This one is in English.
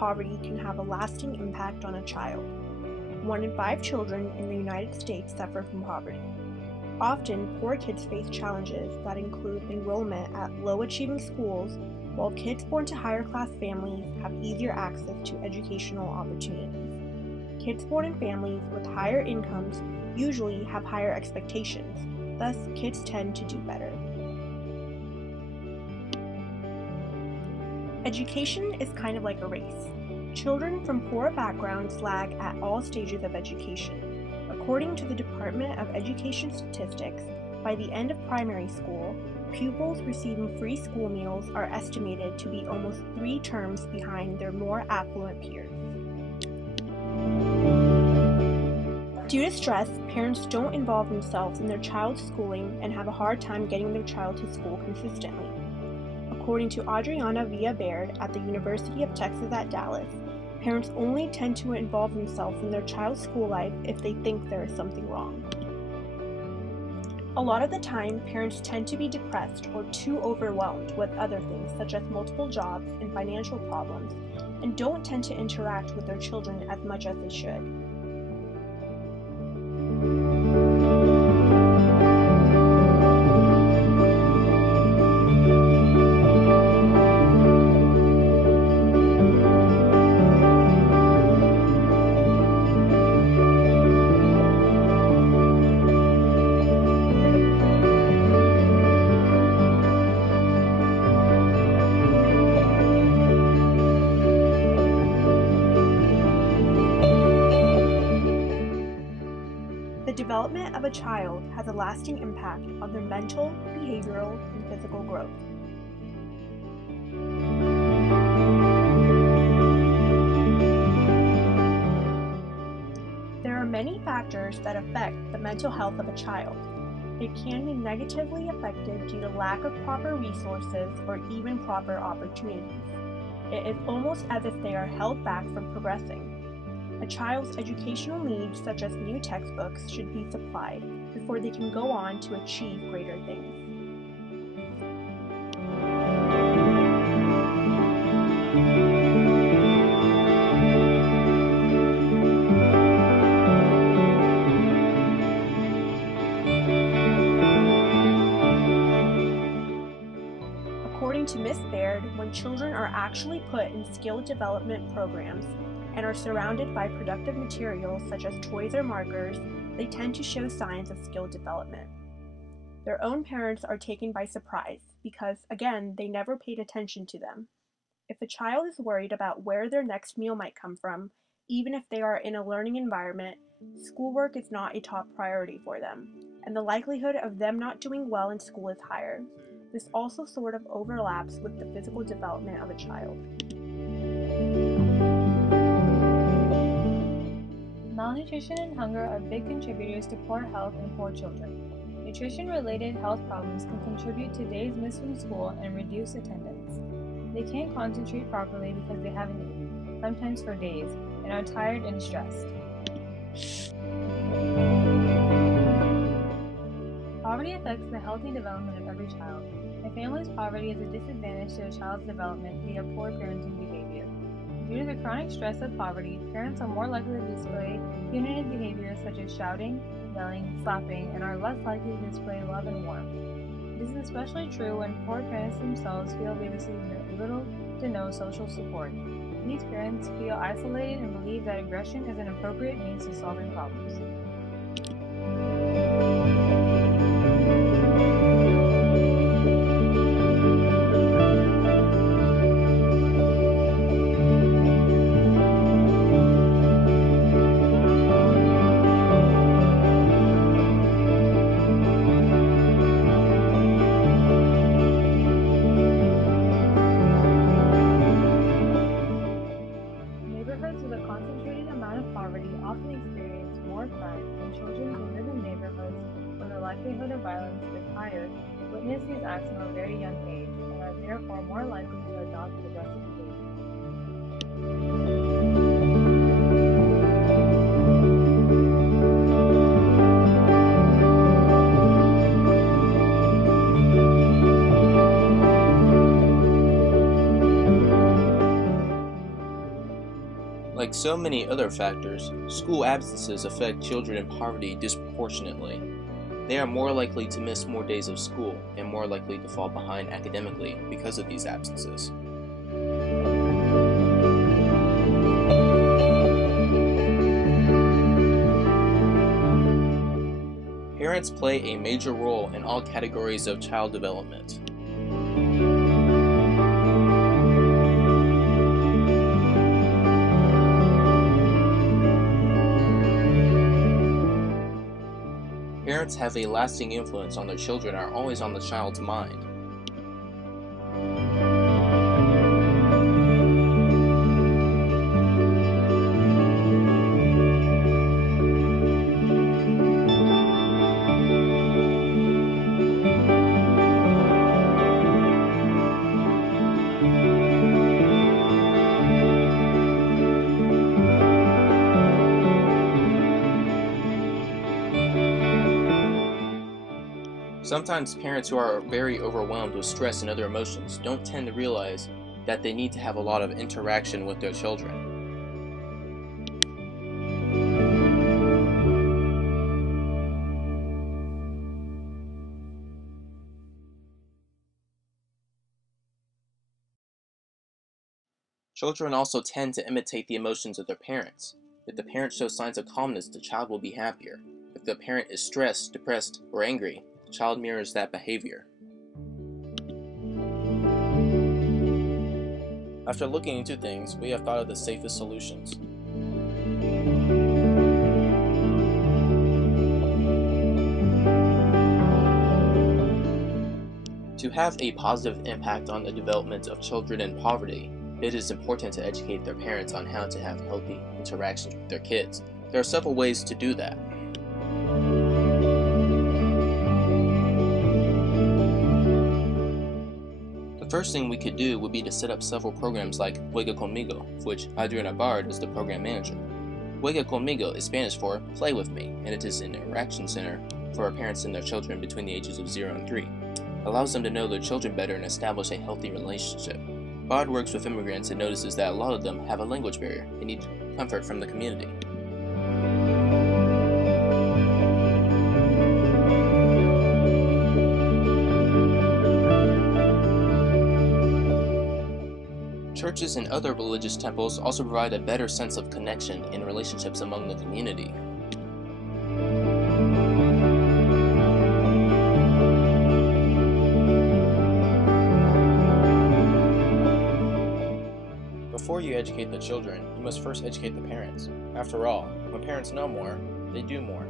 poverty can have a lasting impact on a child. 1 in 5 children in the United States suffer from poverty. Often, poor kids face challenges that include enrollment at low-achieving schools, while kids born to higher-class families have easier access to educational opportunities. Kids born in families with higher incomes usually have higher expectations, thus kids tend to do better. Education is kind of like a race. Children from poor backgrounds lag at all stages of education. According to the Department of Education statistics, by the end of primary school, pupils receiving free school meals are estimated to be almost 3 terms behind their more affluent peers. Due to stress, parents don't involve themselves in their child's schooling and have a hard time getting their child to school consistently. According to Adriana Villa-Baird at the University of Texas at Dallas, parents only tend to involve themselves in their child's school life if they think there is something wrong. A lot of the time, parents tend to be depressed or too overwhelmed with other things such as multiple jobs and financial problems, and don't tend to interact with their children as much as they should. The development of a child has a lasting impact on their mental, behavioral, and physical growth. There are many factors that affect the mental health of a child. It can be negatively affected due to lack of proper resources or even proper opportunities. It is almost as if they are held back from progressing. A child's educational needs, such as new textbooks, should be supplied before they can go on to achieve greater things. According to Ms. Baird, when children are actually put in skill development programs, and are surrounded by productive materials such as toys or markers, they tend to show signs of skill development. Their own parents are taken by surprise because, again, they never paid attention to them. If a child is worried about where their next meal might come from, even if they are in a learning environment, schoolwork is not a top priority for them, and the likelihood of them not doing well in school is higher. This also sort of overlaps with the physical development of a child. Malnutrition and hunger are big contributors to poor health in poor children. Nutrition-related health problems can contribute to days missed from school and reduce attendance. They can't concentrate properly because they haven't eaten, sometimes for days, and are tired and stressed. Poverty affects the healthy development of every child. A family's poverty is a disadvantage to a child's development via poor parenting behavior. Due to the chronic stress of poverty, parents are more likely to display punitive behaviors such as shouting, yelling, slapping, and are less likely to display love and warmth. This is especially true when poor parents themselves feel they receive little to no social support. These parents feel isolated and believe that aggression is an appropriate means to solving problems. Neighborhoods with a concentrated amount of poverty often experience more crime, and children who live in neighborhoods where the likelihood of violence is higher witness these acts from a very young age and are therefore more likely to adopt aggressive behavior. so many other factors, school absences affect children in poverty disproportionately. They are more likely to miss more days of school and more likely to fall behind academically because of these absences. Parents play a major role in all categories of child development. Parents have a lasting influence on their children and are always on the child's mind. Sometimes parents who are very overwhelmed with stress and other emotions don't tend to realize that they need to have a lot of interaction with their children. Children also tend to imitate the emotions of their parents. If the parent shows signs of calmness, the child will be happier. If the parent is stressed, depressed, or angry, the child mirrors that behavior. After looking into things, we have thought of the safest solutions. To have a positive impact on the development of children in poverty, it is important to educate their parents on how to have healthy interactions with their kids. There are several ways to do that. The first thing we could do would be to set up several programs like Juega Conmigo, of which Adriana Bard is the program manager. Juega Conmigo is Spanish for Play With Me, and it is an interaction center for parents and their children between the ages of 0 and 3. It allows them to know their children better and establish a healthy relationship. Bard works with immigrants and notices that a lot of them have a language barrier and need comfort from the community. Churches and other religious temples also provide a better sense of connection and relationships among the community. Before you educate the children, you must first educate the parents. After all, when parents know more, they do more.